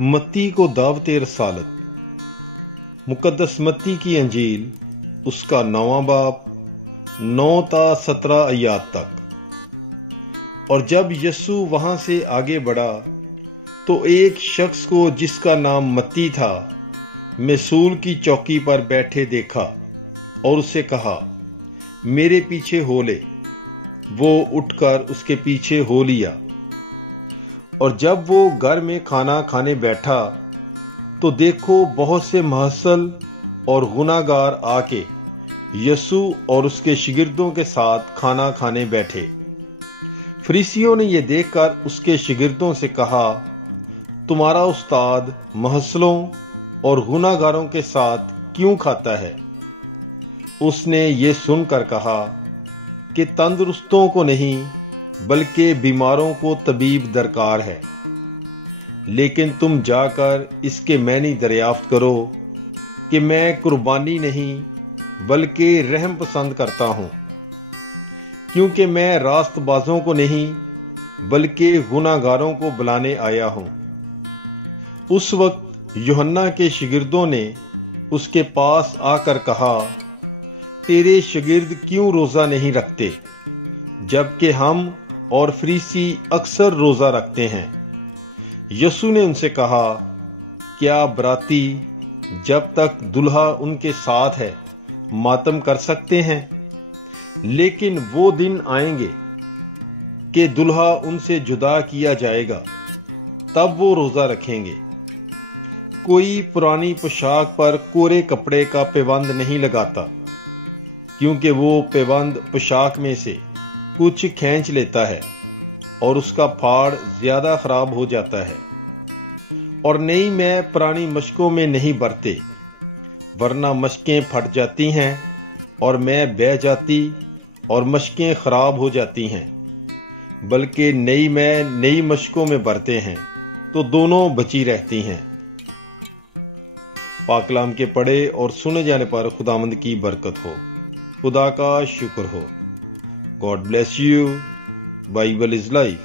मत्ती को दावत रसालत। मुकद्दस मत्ती की अंजील उसका 9वां बाब 9 ता 17 आयात तक। और जब यीशु वहां से आगे बढ़ा तो एक शख्स को जिसका नाम मत्ती था मैसूल की चौकी पर बैठे देखा और उससे कहा, मेरे पीछे हो ले। वो उठकर उसके पीछे हो लिया। और जब वो घर में खाना खाने बैठा तो देखो बहुत से महसल और गुनाहगार आके यीशु और उसके शिगिर्दों के साथ खाना खाने बैठे। फरीसियों ने यह देखकर उसके शिगिर्दों से कहा, तुम्हारा उस्ताद महसलों और गुनाहगारों के साथ क्यों खाता है? उसने ये सुनकर कहा कि तंदुरुस्तों को नहीं बल्कि बीमारों को तबीब दरकार है। लेकिन तुम जाकर इसके मैनी दरियाफ्त करो कि मैं कुर्बानी नहीं बल्कि रहम पसंद करता हूं, क्योंकि मैं रास्तबाजों को नहीं बल्कि गुनाहगारों को बुलाने आया हूं। उस वक्त यूहन्ना के शिगिर्दों ने उसके पास आकर कहा, तेरे शिगिर्द क्यों रोजा नहीं रखते जबकि हम और फरीसी अक्सर रोजा रखते हैं? यीशु ने उनसे कहा, क्या बराती जब तक दुल्हा उनके साथ है मातम कर सकते हैं? लेकिन वो दिन आएंगे कि दुल्हा उनसे जुदा किया जाएगा, तब वो रोजा रखेंगे। कोई पुरानी पोशाक पर कोरे कपड़े का पैबंद नहीं लगाता, क्योंकि वो पैबंद पोशाक में से कुछ खींच लेता है और उसका फाड़ ज्यादा खराब हो जाता है। और नई मैं पुरानी मशकों में नहीं बरते, वरना मशकें फट जाती हैं और मैं बह जाती और मशकें खराब हो जाती हैं। बल्कि नई मैं नई मशकों में बरते हैं तो दोनों बची रहती हैं। पाक कलाम के पढ़े और सुने जाने पर खुदावंद की बरकत हो। खुदा का शुक्र हो। God bless you. Bible is life.